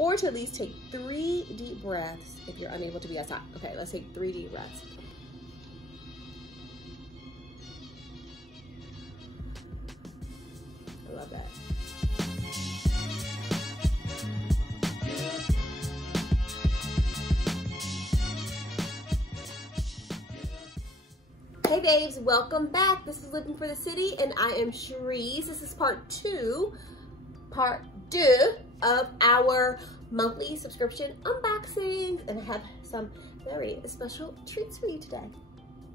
or to at least take 3 deep breaths if you're unable to be outside. Okay, let's take 3 deep breaths. I love that. Hey babes, welcome back. This is Living for the City and I am Cherise. This is part two of our monthly subscription unboxings, and I have some very special treats for you today.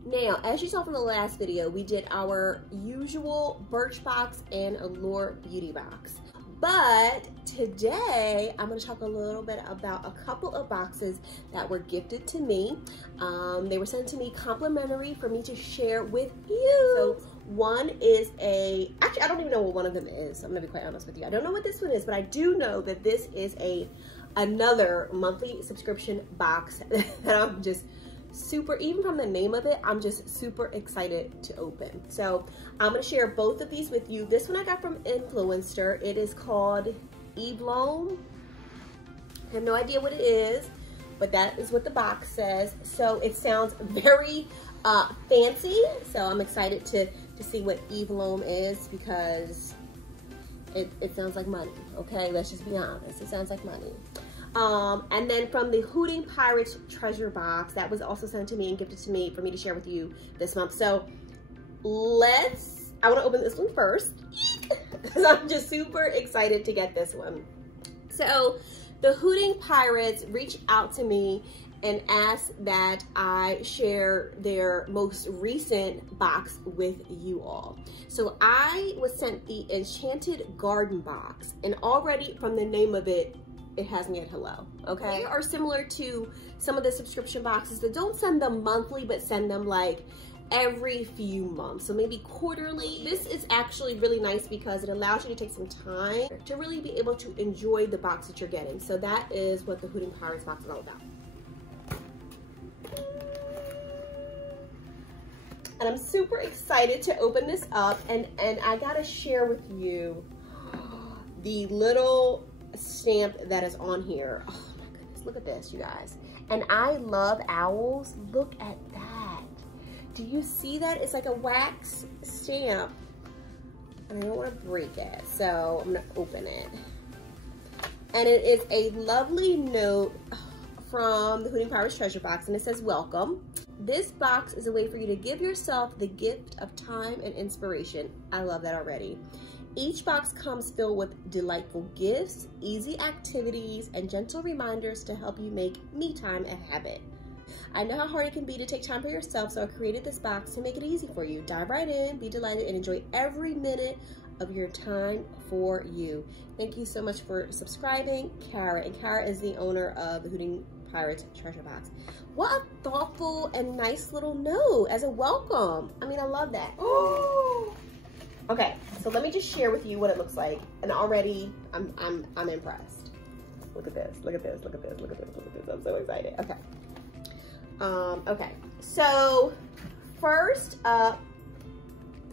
Now, as you saw from the last video, we did our usual Birchbox and Allure Beauty Box. But today, I'm going to talk a little bit about a couple of boxes that were gifted to me. They were sent to me complimentary for me to share with you. So one is actually, I don't even know what one of them is. I'm going to be quite honest with you. I don't know what this one is, but I do know that this is another monthly subscription box that I'm just super, even from the name of it, I'm just super excited to open. So I'm gonna share both of these with you. This one I got from Influenster. It is called EVE LOM. I have no idea what it is, but that is what the box says. So it sounds very fancy. So I'm excited to see what EVE LOM is, because it sounds like money. Okay, let's just be honest. It sounds like money. And then from the Hooting Pirates treasure box, that was also sent to me and gifted to me for me to share with you this month. So I want to open this one first because I'm just super excited to get this one. So the Hooting Pirates reached out to me and asked that I share their most recent box with you all. So I was sent the Enchanted Garden Box, and already from the name of it, it has me at hello, okay? They are similar to some of the subscription boxes that don't send them monthly, but send them like every few months, so maybe quarterly. This is actually really nice because it allows you to take some time to really be able to enjoy the box that you're getting. So that is what the Hooting Pirates box is all about. And I'm super excited to open this up, and I gotta share with you the little stamp that is on here. Oh my goodness, look at this, you guys. And I love owls. Look at that. Do you see that? It's like a wax stamp, and I don't want to break it, so I'm gonna open it. And it is a lovely note from the Hooting Pirates treasure box, and it says, welcome. This box is a way for you to give yourself the gift of time and inspiration. I love that already. Each box comes filled with delightful gifts, easy activities, and gentle reminders to help you make me time a habit. I know how hard it can be to take time for yourself, so I created this box to make it easy for you. Dive right in, be delighted, and enjoy every minute of your time for you. Thank you so much for subscribing, Kara. And Kara is the owner of the Hooting Pirates treasure box. What a thoughtful and nice little note as a welcome. I mean, I love that. Oh. Okay, so let me just share with you what it looks like, and already I'm impressed. Look at this, look at this, look at this, look at this, look at this. I'm so excited. Okay. Okay. So first up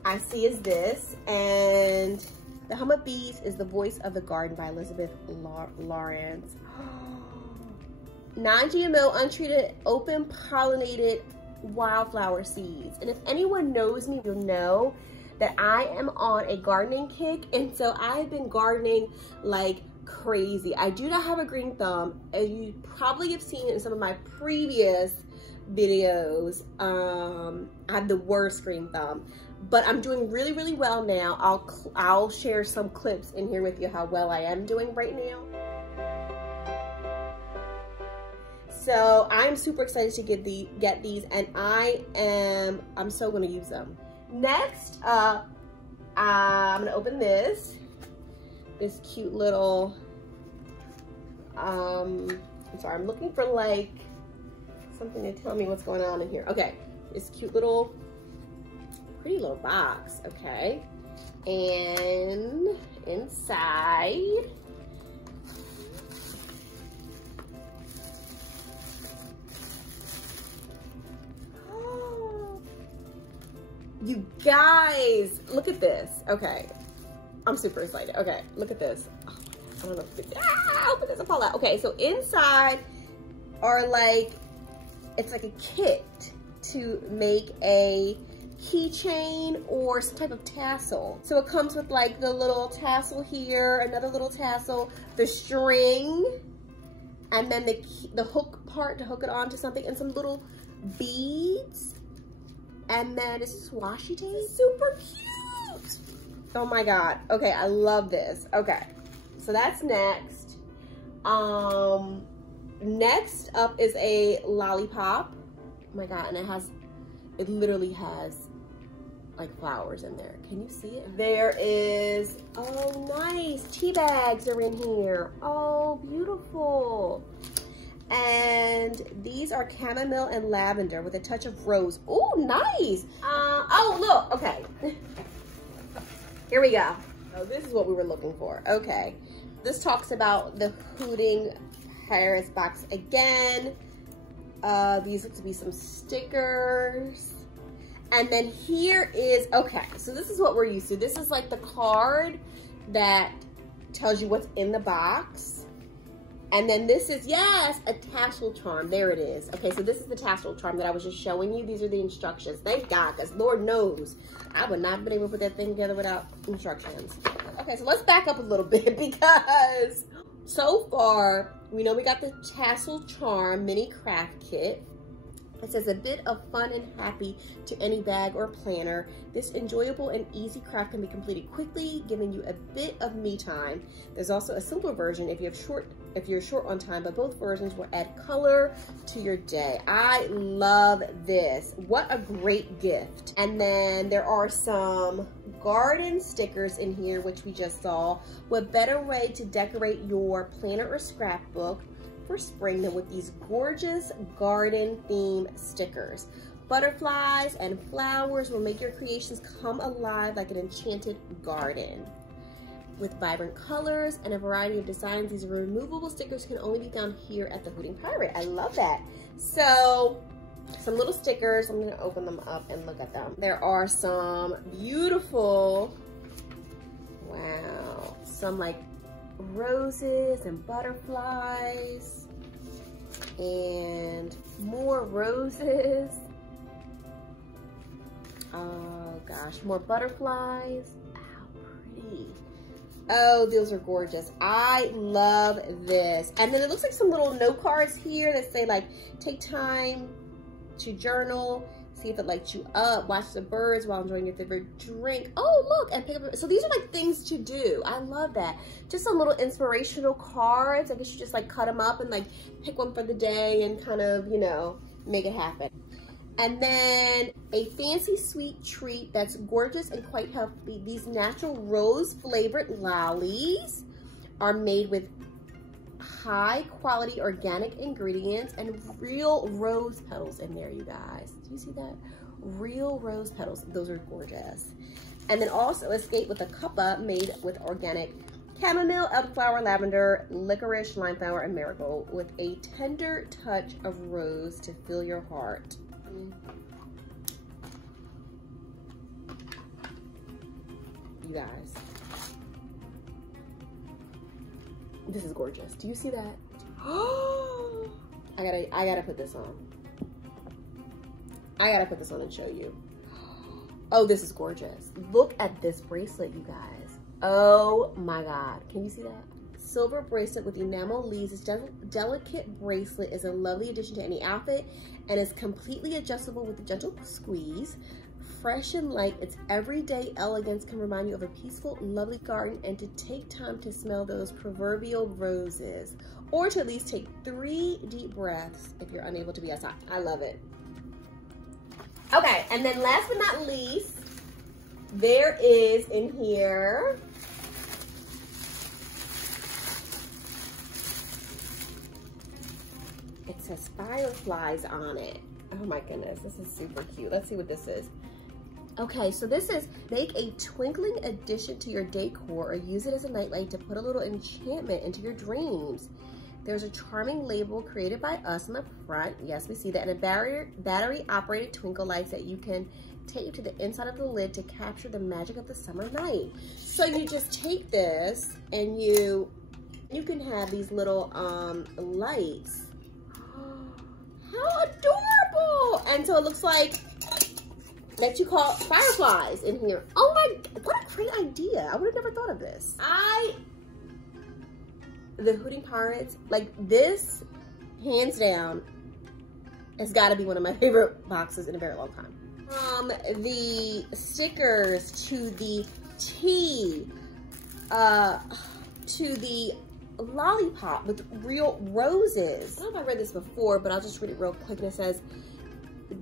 I see is this, and the Hum of Bees is The Voice of the Garden by Elizabeth Lawrence. Non-GMO, untreated, open pollinated wildflower seeds. And if anyone knows me, you'll know that I am on a gardening kick, and so I've been gardening like crazy. I do not have a green thumb, as you probably have seen in some of my previous videos. I have the worst green thumb, but I'm doing really, really well now. I'll share some clips in here with you how well I am doing right now. So I'm super excited to get these, and I'm so gonna use them. Next up, I'm gonna open this cute little, I'm sorry, I'm looking for like something to tell me what's going on in here. Okay, this cute little, pretty little box, okay. And inside, you guys, look at this. Okay, I'm super excited. Okay, look at this. Oh my God, I don't know if it's, open doesn't fall out. Okay, so inside are like, it's like a kit to make a keychain or some type of tassel. So it comes with like the little tassel here, another little tassel, the string, and then the hook part to hook it onto something, and some little beads. And then it's washi tape. Super cute. Oh my God. Okay, I love this. Okay, so that's next. Next up is a lollipop. Oh my God, and it literally has like flowers in there. Can you see it? There is, oh nice, Teabags are in here. Oh, beautiful. And these are chamomile and lavender with a touch of rose. Oh, nice. Oh, look, okay. Here we go. Oh, this is what we were looking for. Okay. This talks about the Hooting Paris box again. These look to be some stickers. And then here is, okay, so this is what we're used to. This is like the card that tells you what's in the box. And then this is, yes, a tassel charm. There it is. Okay, so this is the tassel charm that I was just showing you. These are the instructions. Thank God, because Lord knows I would not have been able to put that thing together without instructions. Okay, so let's back up a little bit, because so far, we know we got the tassel charm mini craft kit. It says a bit of fun and happy to any bag or planner. This enjoyable and easy craft can be completed quickly, giving you a bit of me time. There's also a simpler version if you're short on time, but both versions will add color to your day. I love this. What a great gift. And then there are some garden stickers in here, which we just saw. What better way to decorate your planner or scrapbook for spring than with these gorgeous garden theme stickers. Butterflies and flowers will make your creations come alive like an enchanted garden. With vibrant colors and a variety of designs, these removable stickers can only be found here at the Hooting Pirate. I love that. So, some little stickers. I'm gonna open them up and look at them. There are some beautiful, wow, some like roses and butterflies and more roses. Oh gosh, more butterflies. How pretty. Oh, those are gorgeous. I love this. And then it looks like some little note cards here that say like, take time to journal, see if it lights you up, watch the birds while enjoying your favorite drink. Oh, look, and pick up. So these are like things to do. I love that. Just some little inspirational cards. I guess you just like cut them up and like pick one for the day and kind of, you know, make it happen. And then a fancy sweet treat that's gorgeous and quite healthy. These natural rose flavored lollies are made with high quality organic ingredients and real rose petals in there, you guys. Do you see that? Real rose petals. Those are gorgeous. And then also escape with a cuppa made with organic chamomile, elderflower, lavender, licorice, lime flower, and marigold with a tender touch of rose to fill your heart. You guys, this is gorgeous. Do you see that? I gotta put this on. I gotta put this on and show you. Oh, this is gorgeous. Look at this bracelet, you guys. Oh my God, can you see that? Silver bracelet with enamel leaves. This delicate bracelet is a lovely addition to any outfit and is completely adjustable with a gentle squeeze. Fresh and light, its everyday elegance can remind you of a peaceful, lovely garden and to take time to smell those proverbial roses, or to at least take 3 deep breaths if you're unable to be outside. I love it. Okay, and then last but not least, there is in here it says fireflies on it. Oh my goodness, this is super cute. Let's see what this is. Okay, so this is make a twinkling addition to your decor or use it as a nightlight to put a little enchantment into your dreams. There's a charming label created by us on the front. Yes, we see that. And a battery operated twinkle lights that you can tape to the inside of the lid to capture the magic of the summer night. So you just take this and you You can have these little lights. How adorable! And so it looks like that you call fireflies in here. Oh my, what a great idea. I would have never thought of this. The Hooting Pirates, like this, hands down, has got to be one of my favorite boxes in a very long time. From the stickers to the tea, to the lollipop with real roses. I don't know if I read this before, but I'll just read it real quick. And it says,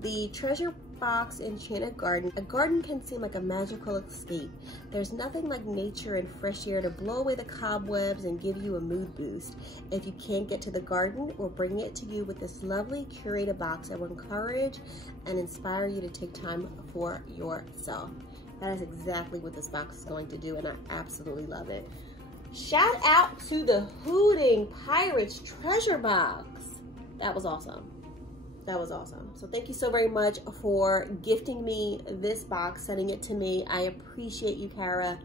the treasure box Enchanted Garden. A garden can seem like a magical escape. There's nothing like nature and fresh air to blow away the cobwebs and give you a mood boost. If you can't get to the garden, we're bringing it to you with this lovely curated box that will encourage and inspire you to take time for yourself. That is exactly what this box is going to do, and I absolutely love it. Shout out to the Hooting Pirates treasure box. That was awesome. That was awesome. So thank you so very much for gifting me this box, sending it to me. I appreciate you, Kara.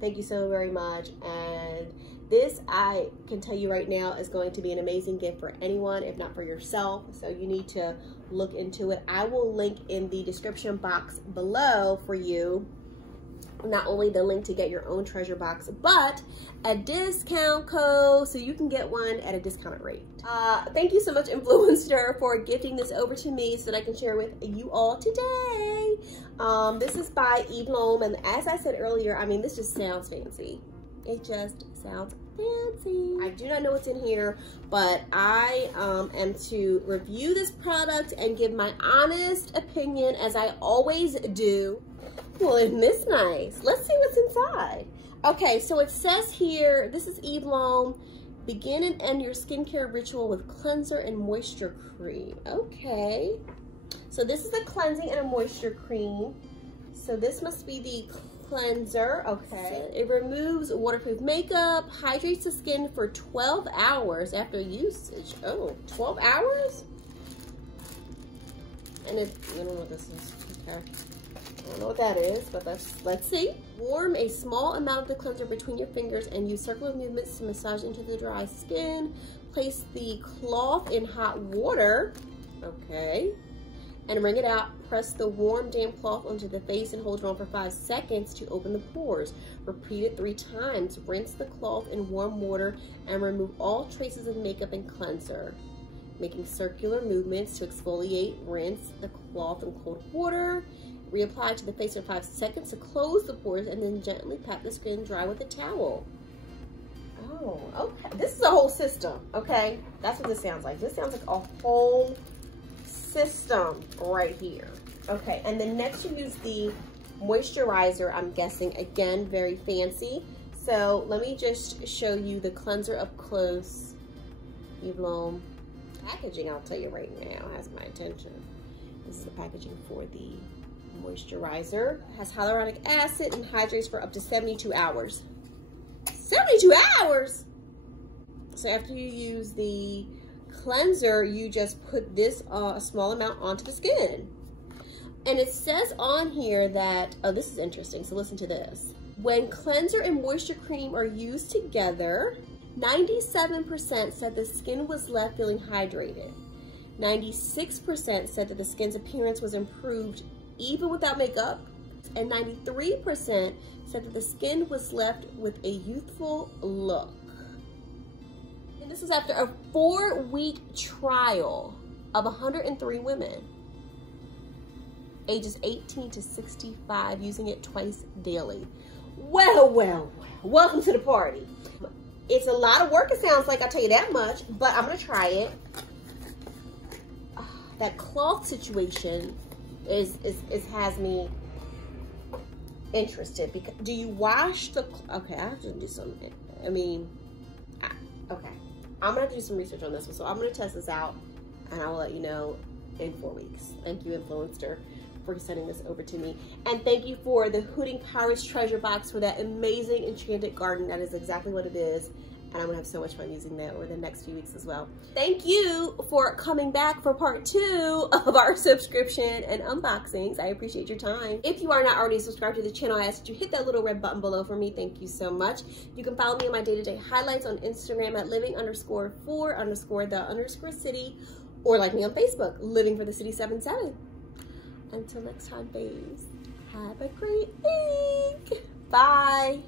Thank you so very much. And this, I can tell you right now, is going to be an amazing gift for anyone, if not for yourself. So you need to look into it. I will link in the description box below for you not only the link to get your own treasure box, but a discount code so you can get one at a discounted rate. Thank you so much, Influencer, for gifting this over to me so that I can share with you all today. This is by EVE LOM, and as I said earlier, I mean, this just sounds fancy. It just sounds fancy. I do not know what's in here, but I am to review this product and give my honest opinion, as I always do. Well, isn't this nice? Let's see what's inside. Okay, so it says here, this is EVE LOM. Begin and end your skincare ritual with cleanser and moisture cream. Okay. So this is a cleansing and a moisture cream. So this must be the cleanser. Okay. It removes waterproof makeup, hydrates the skin for 12 hours after usage. Oh, 12 hours? And it, I don't know what this is. Okay. I don't know what that is, but let's see. Warm a small amount of the cleanser between your fingers and use circular movements to massage into the dry skin. Place the cloth in hot water, okay, and wring it out. Press the warm, damp cloth onto the face and hold it on for 5 seconds to open the pores. Repeat it 3 times. Rinse the cloth in warm water and remove all traces of makeup and cleanser. Making circular movements to exfoliate, rinse the cloth in cold water. Reapply to the face for 5 seconds to close the pores, and then gently pat the skin dry with a towel. Oh, okay. This is a whole system, okay? That's what this sounds like. This sounds like a whole system right here. Okay, and then next you use the moisturizer, I'm guessing. Again, very fancy. So let me just show you the cleanser up close. EVE LOM packaging, I'll tell you right now, has my attention. This is the packaging for the moisturizer. It has hyaluronic acid and hydrates for up to 72 hours. 72 hours! So after you use the cleanser, you just put this a small amount onto the skin. And it says on here that, oh, this is interesting, so listen to this. When cleanser and moisture cream are used together, 97% said the skin was left feeling hydrated. 96% said that the skin's appearance was improved even without makeup, and 93% said that the skin was left with a youthful look. And this is after a 4-week trial of 103 women, ages 18 to 65, using it twice daily. Well, well, well, welcome to the party. It's a lot of work, it sounds like, I'll tell you that much, but I'm gonna try it. That cloth situation has me interested, because do you wash the, okay, I have to do something. I mean, okay, I'm gonna have to do some research on this one, so I'm gonna test this out and I will let you know in 4 weeks. Thank you, Influencer, for sending this over to me, and thank you for the Hooting Pirates treasure box for that amazing Enchanted Garden. That is exactly what it is, And I'm gonna have so much fun using that over the next few weeks as well. Thank you for coming back for part 2 of our subscription and unboxings. I appreciate your time. If you are not already subscribed to the channel, I ask that you hit that little red button below for me. Thank you so much. You can follow me on my day-to-day highlights on Instagram at living_for_the_city, or like me on Facebook, Living for the City 77. Until next time, babes, have a great week. Bye.